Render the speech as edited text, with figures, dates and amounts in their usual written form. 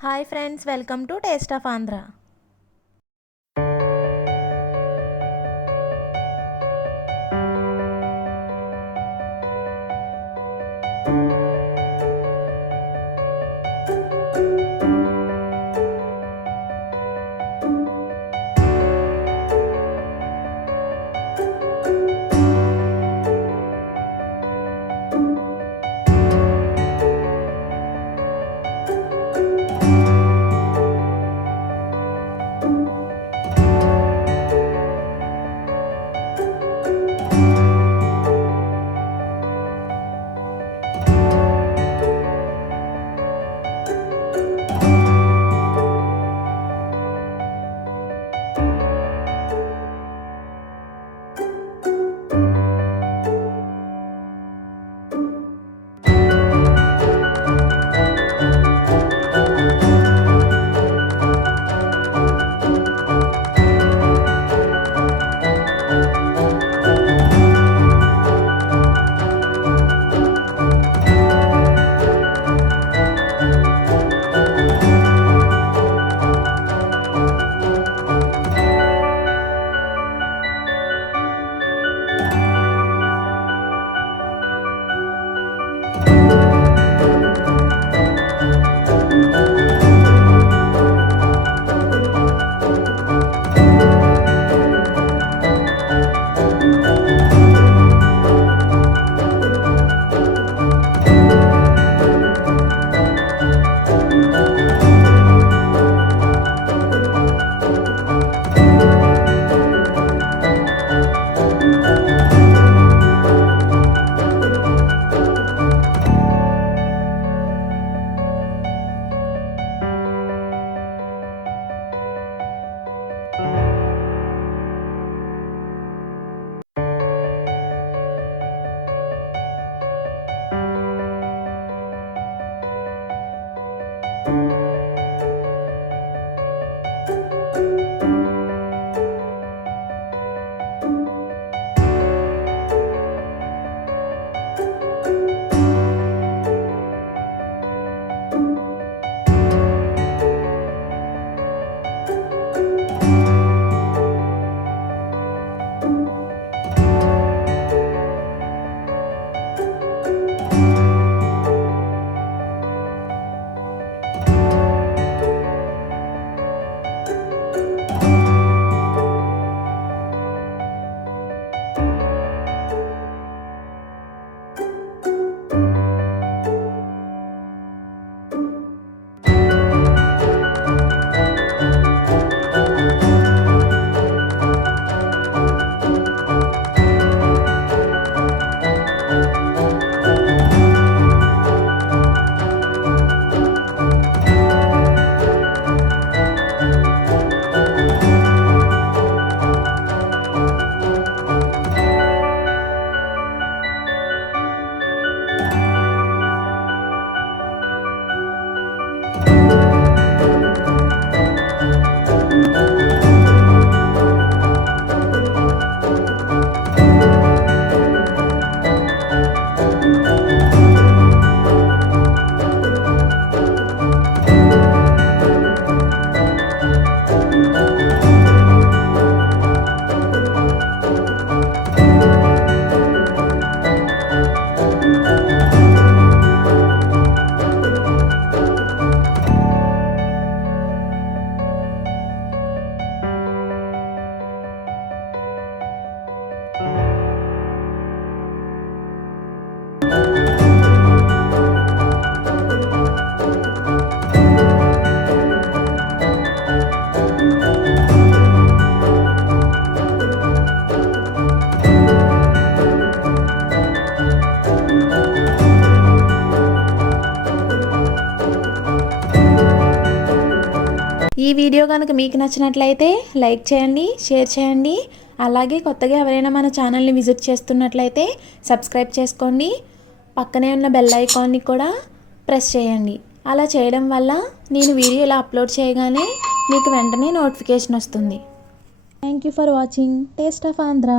Hi friends, welcome to Taste of Andhra. ఈ వీడియో కనుక మీకు నచ్చినట్లయితే లైక్ చేయండి, షేర్ చేయండి. అలాగే కొత్తగా ఎవరైనా మన ఛానల్ని విజిట్ చేస్తున్నట్లయితే సబ్స్క్రైబ్ చేసుకోండి. పక్కనే ఉన్న బెల్ ఐకాన్ని కూడా ప్రెస్ చేయండి. అలా చేయడం వల్ల నేను వీడియోలో అప్లోడ్ చేయగానే మీకు వెంటనే నోటిఫికేషన్ వస్తుంది. Thank you for watching taste of Andhra.